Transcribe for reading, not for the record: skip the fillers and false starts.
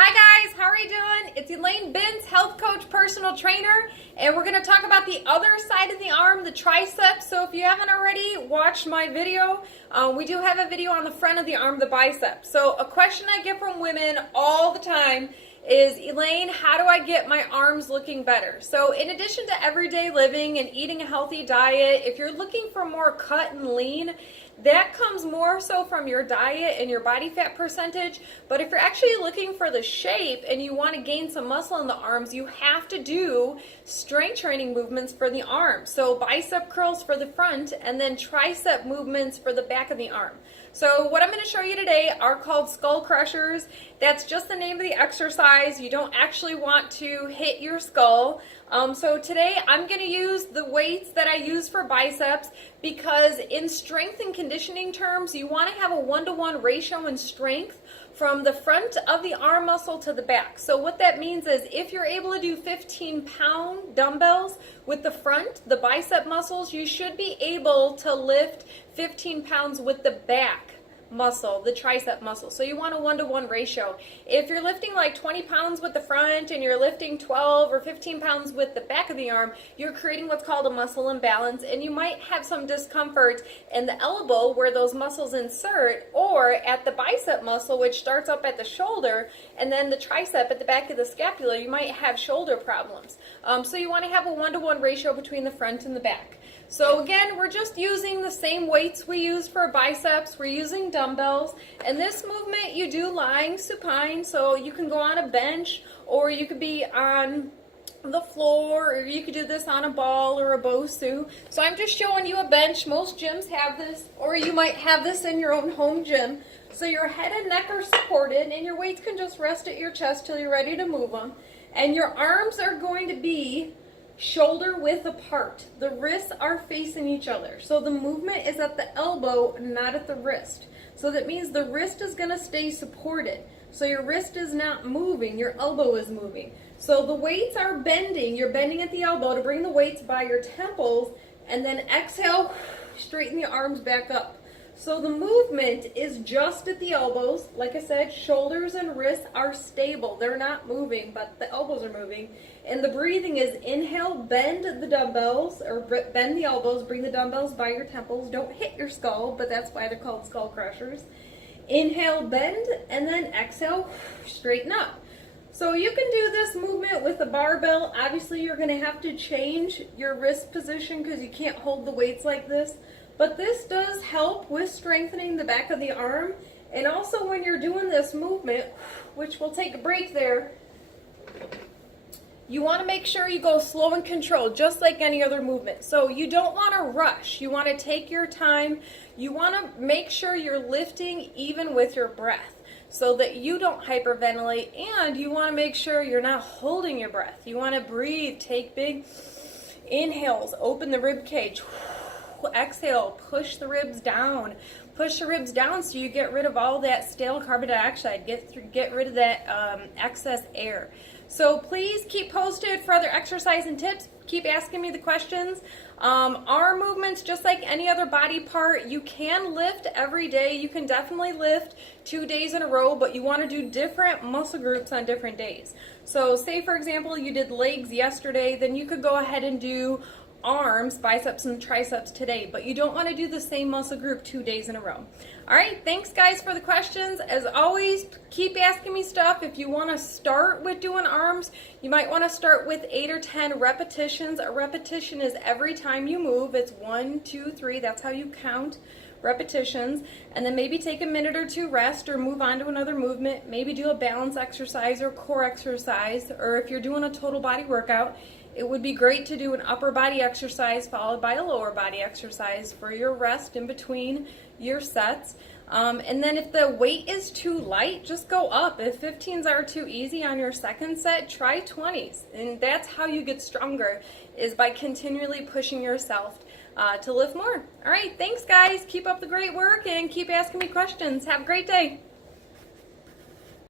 Hi guys, how are you doing? It's Elaine Bintz, health coach, personal trainer, and we're going to talk about the other side of the arm, the triceps. So if you haven't already watched my video, we do have a video on the front of the arm, the biceps. So a question I get from women all the time is, Elaine, how do I get my arms looking better? So in addition to everyday living and eating a healthy diet, if you're looking for more cut and lean, that comes more so from your diet and your body fat percentage. But if you're actually looking for the shape and you want to gain some muscle in the arms, you have to do strength training movements for the arm. So bicep curls for the front and then tricep movements for the back of the arm. So what I'm going to show you today are called skull crushers. That's just the name of the exercise. You don't actually want to hit your skull. So today I'm going to use the weights that I use for biceps because in strength and conditioning terms, you want to have a 1-to-1 ratio in strength from the front of the arm muscle to the back. So what that means is if you're able to do 15-pound dumbbells with the front, the bicep muscles, you should be able to lift 15 pounds with the back muscle, the tricep muscle. So you want a 1-to-1 ratio. If you're lifting like 20 pounds with the front and you're lifting 12 or 15 pounds with the back of the arm, you're creating what's called a muscle imbalance, and you might have some discomfort in the elbow where those muscles insert, or at the bicep muscle, which starts up at the shoulder, and then the tricep at the back of the scapula, you might have shoulder problems. So you want to have a 1-to-1 ratio between the front and the back. So again, we're just using the same weights we use for biceps. We're using dumbbells, and this movement you do lying supine, so you can go on a bench or you could be on the floor, or you could do this on a ball or a Bosu. So I'm just showing you a bench. Most gyms have this, or you might have this in your own home gym. So your head and neck are supported and your weights can just rest at your chest till you're ready to move them. And your arms are going to be shoulder width apart. The wrists are facing each other. So the movement is at the elbow, not at the wrist. So that means the wrist is going to stay supported. So your wrist is not moving, your elbow is moving. So the weights are bending. You're bending at the elbow to bring the weights by your temples, and then exhale, straighten the arms back up. So the movement is just at the elbows. Like I said, shoulders and wrists are stable. They're not moving, but the elbows are moving. And the breathing is inhale, bend the dumbbells, or bend the elbows, bring the dumbbells by your temples. Don't hit your skull, but that's why they're called skull crushers. Inhale, bend, and then exhale, straighten up. So you can do this movement with a barbell. Obviously, you're going to have to change your wrist position because you can't hold the weights like this. But this does help with strengthening the back of the arm. And also when you're doing this movement, which we'll take a break there, you want to make sure you go slow and controlled, just like any other movement. So you don't want to rush. You want to take your time. You want to make sure you're lifting even with your breath so that you don't hyperventilate, and you want to make sure you're not holding your breath. You want to breathe, take big inhales, open the rib cage. Exhale, push the ribs down. Push the ribs down so you get rid of all that stale carbon dioxide. Get rid of that excess air. So please keep posted for other exercise and tips. Keep asking me the questions. Arm movements, just like any other body part, you can lift every day. You can definitely lift 2 days in a row, but you want to do different muscle groups on different days. So say, for example, you did legs yesterday, then you could go ahead and do arms, biceps, and triceps today, but you don't want to do the same muscle group 2 days in a row. All right, thanks guys for the questions. As always, keep asking me stuff. If you want to start with doing arms, you might want to start with 8 or 10 repetitions. A repetition is every time you move. It's 1, 2, 3. That's how you count repetitions. And then maybe take a minute or two rest or move on to another movement. Maybe do a balance exercise or core exercise, or if you're doing a total body workout, it would be great to do an upper body exercise followed by a lower body exercise for your rest in between your sets. And then if the weight is too light, just go up. If 15s are too easy on your second set, try 20s. And that's how you get stronger, is by continually pushing yourself to lift more. All right, thanks guys. Keep up the great work and keep asking me questions. Have a great day.